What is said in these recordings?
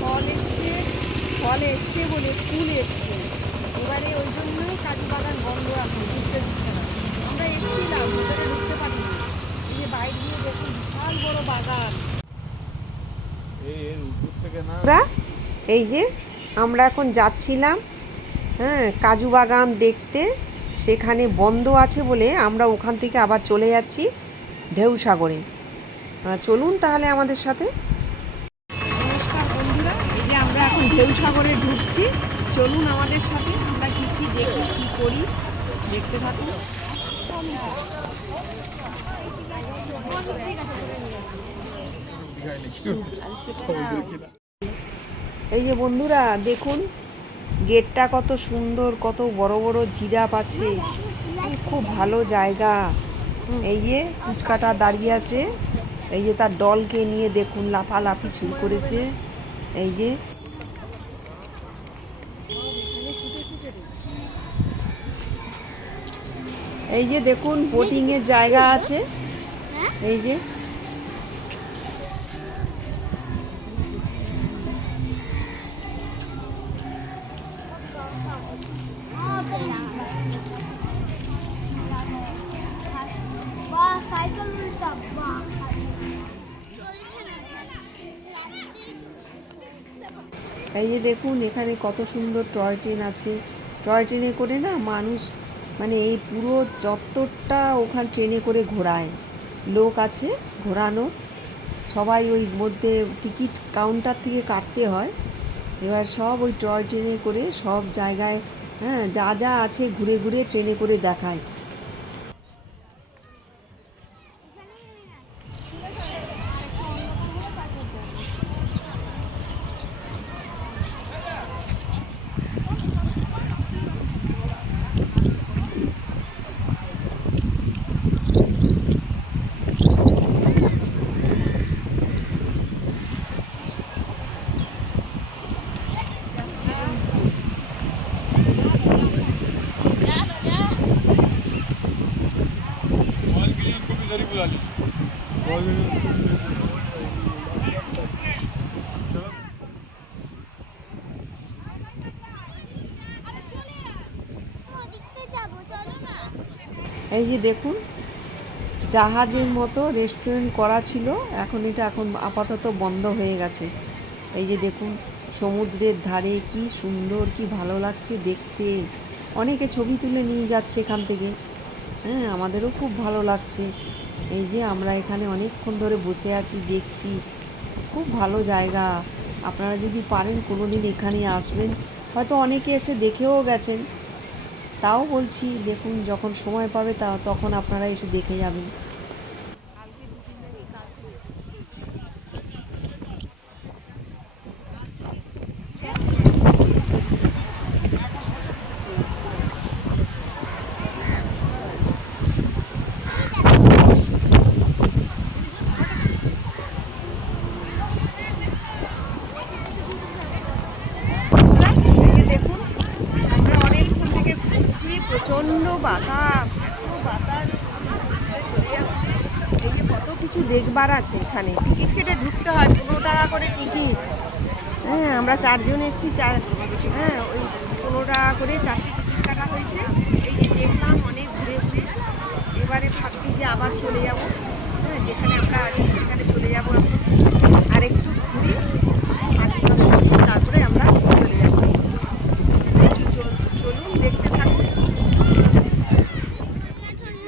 ফল ফল বলে ফুল এবারে ওই জন্যই কাজু বাগান না আমরা পারিনি বাইরে দেখুন বিশাল বড় বাগান এই যে আমরা এখন যাচ্ছিলাম হ্যাঁ কাজু বাগান দেখতে। সেখানে বন্ধ আছে বলে আমরা ওখান থেকে আবার চলে যাচ্ছি ঢেউ সাগরে। চলুন তাহলে আমাদের সাথে। নমস্কার বন্ধুরা এই যে আমরা এখন ঢেউ সাগরে ঢুকছি। চলুন আমাদের সাথে আমরা কি কি দেখি কি করি দেখতে থাকুন। এই যে বন্ধুরা দেখুন গেটটা কত সুন্দর, কত বড় বড় জিরাফ আছে। খুব ভালো জায়গা। এই যে ফুচকাটা দাঁড়িয়ে আছে। এই যে তার দলকে নিয়ে দেখুন, লাফালাফি শুরু করেছে। এই যে এই যে দেখুন বোটিং এর জায়গা আছে। এই যে এই যে দেখুন, এখানে কত সুন্দর টয় ট্রেন আছে। টয় ট্রেনে করে না মানুষ মানে এই পুরো চত্বরটা ওখান ট্রেনে করে ঘোরায়, লোক আছে ঘোরানো, সবাই ওই মধ্যে টিকিট কাউন্টার থেকে কাটতে হয়। এবার সব ওই টয় ট্রেনে করে সব জায়গায় হ্যাঁ যা যা আছে ঘুরে ঘুরে ট্রেনে করে দেখায়। এই যে দেখুন, জাহাজের মতো রেস্টুরেন্ট করা ছিল, এখন এটা এখন আপাতত বন্ধ হয়ে গেছে। এই যে দেখুন, সমুদ্রের ধারে কি সুন্দর, কি ভালো লাগছে দেখতে। অনেকে ছবি তুলে নিয়ে যাচ্ছে এখান থেকে। হ্যাঁ আমাদেরও খুব ভালো লাগছে। এই যে আমরা এখানে অনেকক্ষণ ধরে বসে আছি, দেখছি। খুব ভালো জায়গা। আপনারা যদি পারেন কোনো দিন এখানে আসবেন। হয়তো অনেকে এসে দেখেও গেছেন। তাও বলছি, দেখুন, যখন সময় পাবে তা, তখন আপনারা এসে দেখে যাবেন দেখুন আমরা অনেকক্ষণ থেকে ঘুরছি প্রচণ্ড বাতাস, এত বাতাস। এই যে কত কিছু দেখবার আছে এখানে। টিকিট কেটে ঢুকতে হয়, পনেরো টাকা করে টিকিট। হ্যাঁ আমরা চারজন এসেছি, চার হ্যাঁ ওই পনেরো টাকা করে চারটে টিকিট কাটা হয়েছে এই যে দেখলাম অনেক ঘুরে ঘুরে এবারে ভাবছি যে আবার চলে যাব হ্যাঁ যেখানে আমরা আছি সেখানে চলে যাব এখন আর একটু ঘুরি পাঁচ দশ মিনিট তারপরে আমরা চলে যাব চল- চলুন দেখতে থাকুন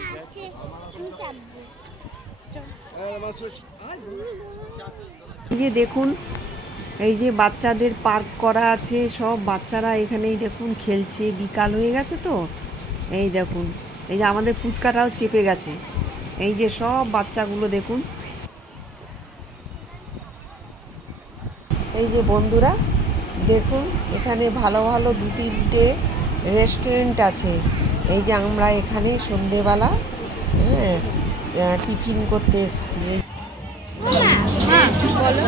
নাচে আমি চাপবো এই যে দেখুন, এই যে বাচ্চাদের পার্ক করা আছে, সব বাচ্চারা এখানেই দেখুন খেলছে, বিকাল হয়ে গেছে তো। এই দেখুন, এই যে আমাদের ফুচকাটাও চেপে গেছে। এই যে সব বাচ্চাগুলো দেখুন। এই যে বন্ধুরা, দেখুন, এখানে ভালো ভালো দু তিনটে রেস্টুরেন্ট আছে। এই যে আমরা এখানে সন্ধেবেলা হ্যাঁ টিফিন করতে এসেছি। এই হ্যাঁ বলো।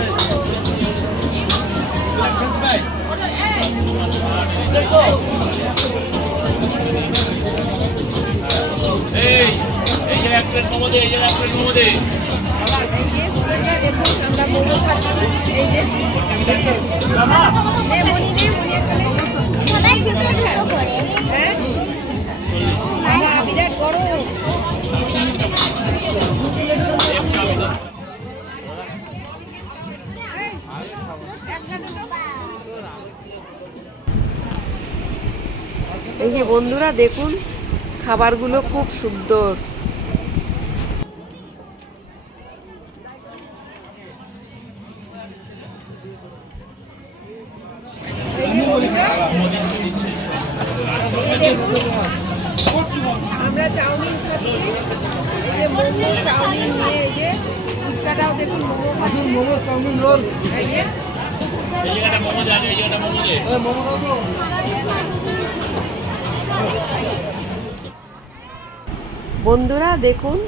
এই যে বন্ধুরা দেখুন খাবারগুলো খুব সুন্দর। আমরা চাউমিন খাচ্ছি। এই যে মোমো চাউমিন নিয়ে এই যে ফুচকাটাও দেখুন মোমো খাচ্ছি। মোমো চাউমিন রোল। এই যে মোমো তো। বন্ধুরা, দেখুন,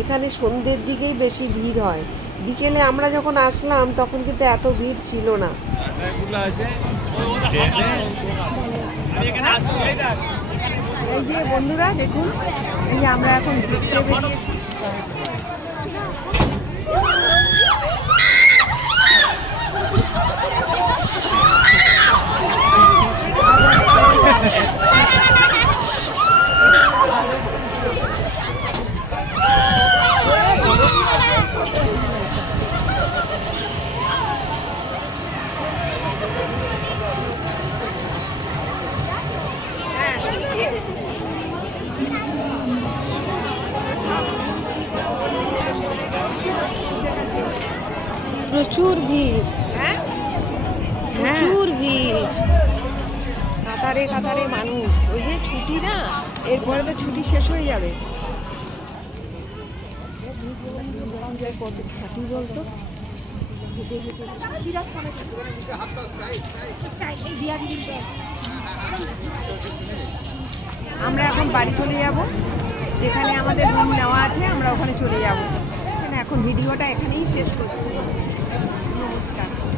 এখানে সন্ধ্যের দিকেই বেশি ভিড় হয়। বিকেলে আমরা যখন আসলাম, তখন কিন্তু এত ভিড় ছিল না। এই যে বন্ধুরা, দেখুন, এই আমরা এখন ঘুরতে বেরিয়েছি। প্রচুর ভিড়। হ্যাঁ? প্রচুর ভিড়। কাতারে কাতারে মানুষ। ওই যে ছুটি না এরপরে তো ছুটি শেষ হয়ে যাবে। কত বলতো আমরা এখন বাড়ি চলে যাব। যেখানে আমাদের রুম নেওয়া আছে আমরা ওখানে চলে যাব। এখন ভিডিওটা এখানেই শেষ করছি। নমস্কার